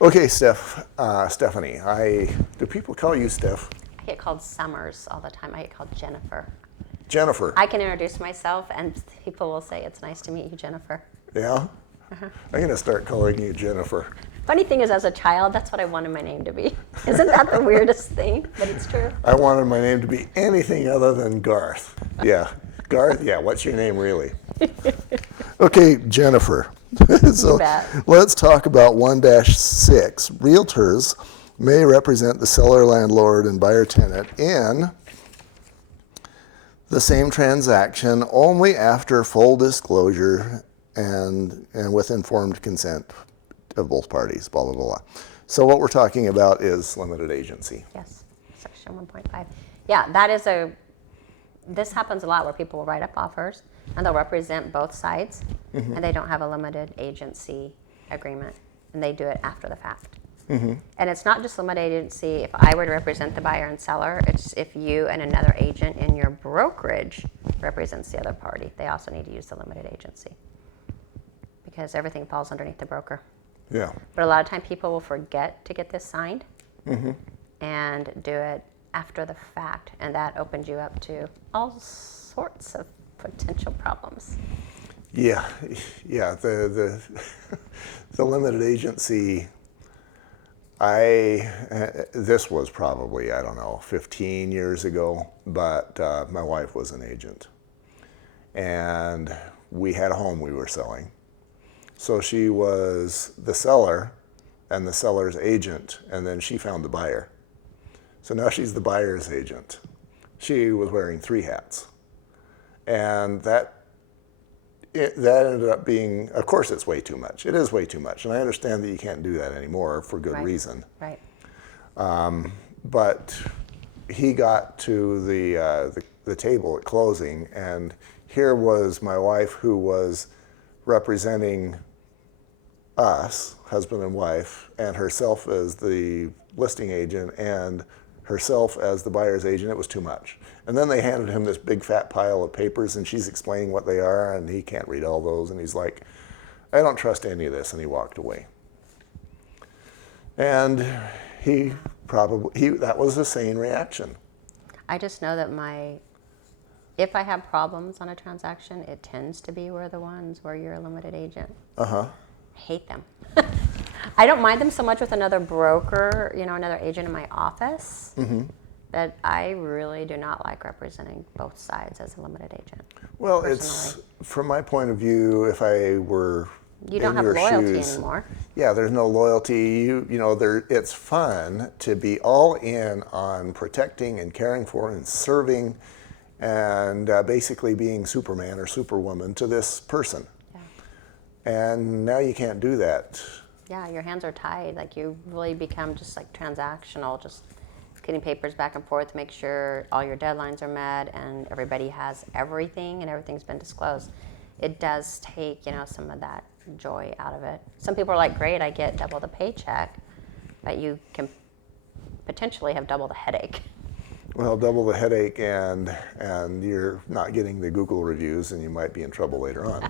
Okay, Stephanie. Do people call you Steph? I get called Summers all the time. I get called Jennifer. Jennifer. I can introduce myself, and people will say, "It's nice to meet you, Jennifer." Yeah? I'm going to start calling you Jennifer. Funny thing is, as a child, that's what I wanted my name to be. Isn't that the weirdest thing? But it's true. I wanted my name to be anything other than Garth. Yeah. Garth? Yeah, what's your name really? Okay, Jennifer. So bet. let's talk about 1-6. Realtors may represent the seller, landlord, and buyer tenant in the same transaction only after full disclosure and with informed consent of both parties, blah, blah, blah. So what we're talking about is limited agency. Yes, section 1.5. Yeah, this happens a lot where people will write up offers and they'll represent both sides and they don't have a limited agency agreement and they do it after the fact. And it's not just limited agency. If I were to represent the buyer and seller, it's if you and another agent in your brokerage represents the other party. They also need to use the limited agency because everything falls underneath the broker. Yeah. But a lot of time people will forget to get this signed and do it after the fact, and that opens you up to all sorts of potential problems. Yeah. The the limited agency. This was probably, I don't know, 15 years ago, but my wife was an agent. And we had a home we were selling. So she was the seller and the seller's agent, and then she found the buyer. So now she's the buyer's agent. She was wearing 3 hats. And that ended up being, of course it's way too much. It is way too much. And I understand that you can't do that anymore for good reason. Right. But he got to the table at closing, and here was my wife who was representing us, husband and wife, and herself as the listing agent and herself as the buyer's agent. It was too much. And then they handed him this big fat pile of papers, and she's explaining what they are, and he can't read all those, and he's like, I don't trust any of this, and he walked away. And that was a sane reaction. I just know that if I have problems on a transaction, it tends to be the ones where you're a limited agent. I hate them. I don't mind them so much with another broker, another agent in my office. But I really do not like representing both sides as a limited agent. Well, personally. It's from my point of view, if I were you don't have loyalty anymore. Yeah, there's no loyalty. It's fun to be all in on protecting and caring for and serving and basically being Superman or Superwoman to this person. Yeah. And now you can't do that. Yeah, your hands are tied. Like you really become just like transactional, just getting papers back and forth to make sure all your deadlines are met and everybody has everything and everything's been disclosed. It does take, some of that joy out of it. Some people are like, great, I get double the paycheck, but you can potentially have double the headache. Well, double the headache and you're not getting the Google reviews and you might be in trouble later on.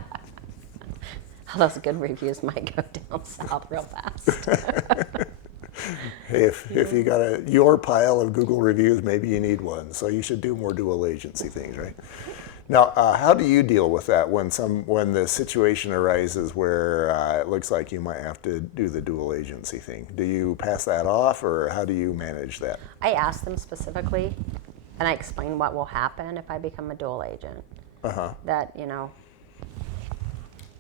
All those good reviews might go down south real fast. Hey, if you got your pile of Google reviews, maybe you need one. So you should do more dual agency things, right? Now, how do you deal with that when the situation arises where it looks like you might have to do the dual agency thing? Do you pass that off, or how do you manage that? I ask them specifically, and I explain what will happen if I become a dual agent. That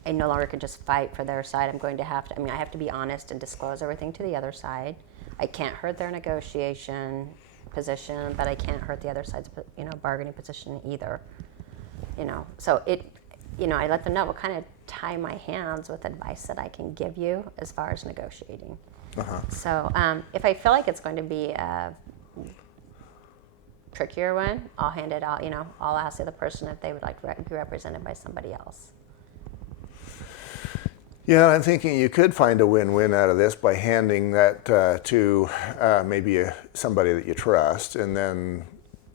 I no longer can just fight for their side. I'm going to have to. I have to be honest and disclose everything to the other side. I can't hurt their negotiation position, but I can't hurt the other side's bargaining position either. So I let them know what kind of tie my hands with advice that I can give you as far as negotiating. So if I feel like it's going to be a trickier one, I'll hand it out. I'll ask the other person if they would like to be represented by somebody else. Yeah, I'm thinking you could find a win-win out of this by handing that to maybe somebody that you trust, and then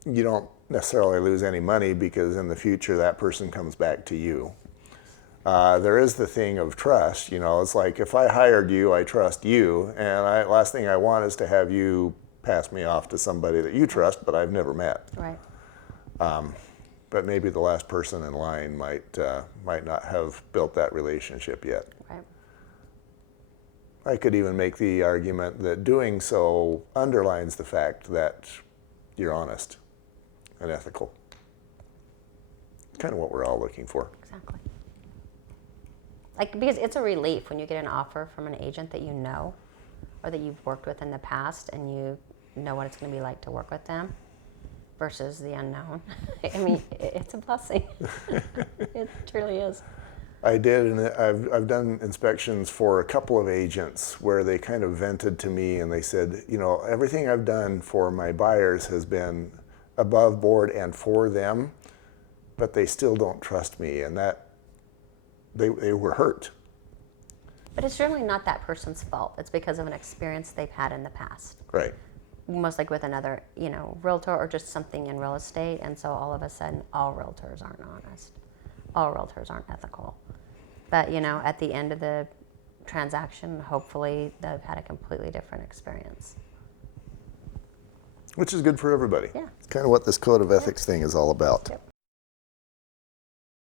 you don't necessarily lose any money because in the future that person comes back to you. There is the thing of trust. It's like if I hired you, I trust you, and last thing I want is to have you pass me off to somebody that you trust, but I've never met. Right. But maybe the last person in line might not have built that relationship yet. Right. I could even make the argument that doing so underlines the fact that you're honest and ethical. Kind of what we're all looking for. Exactly. Like, because it's a relief when you get an offer from an agent that you know or that you've worked with in the past and you know what it's going to be like to work with them versus the unknown. I mean, it's a blessing. It truly is. I did, and I've done inspections for a couple of agents where they kind of vented to me and they said, everything I've done for my buyers has been above board and for them, but they still don't trust me, and that they were hurt. But it's certainly not that person's fault. It's because of an experience they've had in the past. Right. Most like with another, realtor or just something in real estate. And so all of a sudden, all realtors aren't honest. All realtors aren't ethical. But, at the end of the transaction, hopefully they've had a completely different experience. Which is good for everybody. Yeah. It's kind of what this code of ethics thing is all about. Yep.